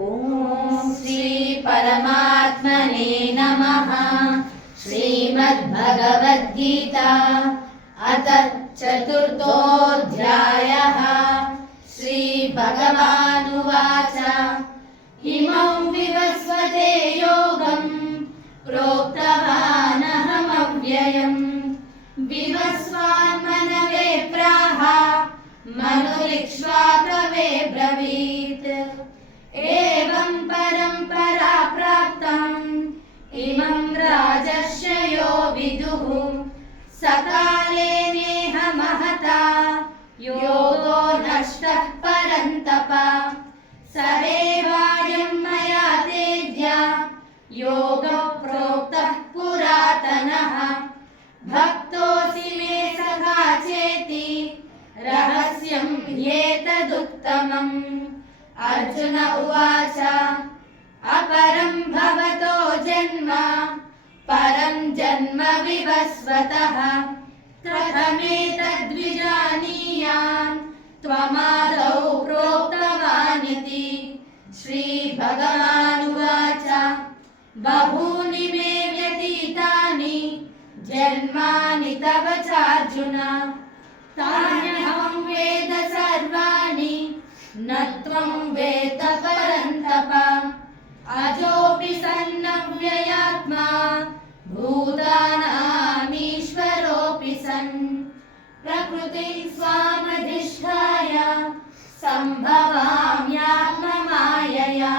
ఓం శ్రీ పరమాత్మనే నమః. శ్రీమద్భగవద్గీత అథ చతుర్థోऽధ్యాయः. శ్రీభగవానువాచ ఇమం వివస్వతే యోగం ప్రోక్తవానహమవ్యయం వివస్వాన్మనవే ప్రాహ మనురిక్ష్వాకవే బ్రవీత్. ఏవం పరంపరా ప్రాప్తం ఇమం రాజర్షయో విదుః సకాలే నేహ మహతా యోగో నష్టః పరంతప. సరేవాయం మయా తేజ్య యోగః ప్రోక్తః పురాతనః. భక్తోసి మే సఖా చేతి రహస్యం ह्येतदुत्तमम्. అర్జున ఉవాచ అపరం భవతో జన్మ పరం జన్మ వివస్వతః కథమేతద్విజానీయాన్ త్వమాదౌ ప్రోక్తవానితి. శ్రీభగవానువాచ బహూని మే వ్యతీతాని జన్మాని తవ చార్జున తాన్యహం వేద సర్వాణి న త్వం వేద పరంతప. అజోపి సన్నవ్యయాత్మా భూతానామీశ్వరోపి సన్ ప్రకృతి స్వామధిష్ఠాయ సంభవామ్యాత్మ మాయయా.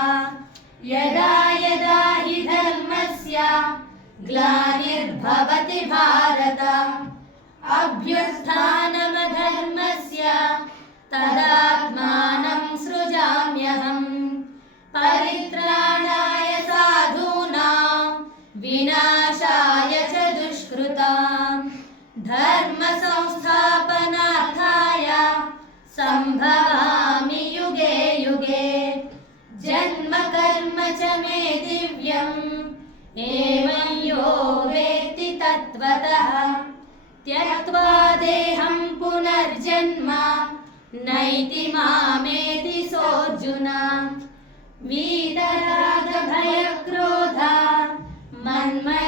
యదా యదా హి ధర్మస్య గ్లానిర్భవతి భారత అభ్యుత్థానమధర్మస్య తదాత్మానం సృజామ్యహం. పరిత్రాణాయ సాధూనాం వినాశాయ చ దుష్కృతాం ధర్మ సంస్థాపనార్థాయ సంభవామి యుగే యుగే. జన్మ కర్మ చ మే దివ్యం ఏవం యో వేత్తి తత్వతః త్యక్త్వా దేహం పునర్జన్మ నైతి మామేతి సోऽర్జున. వీతరాగ భయ క్రోధ మన్మయ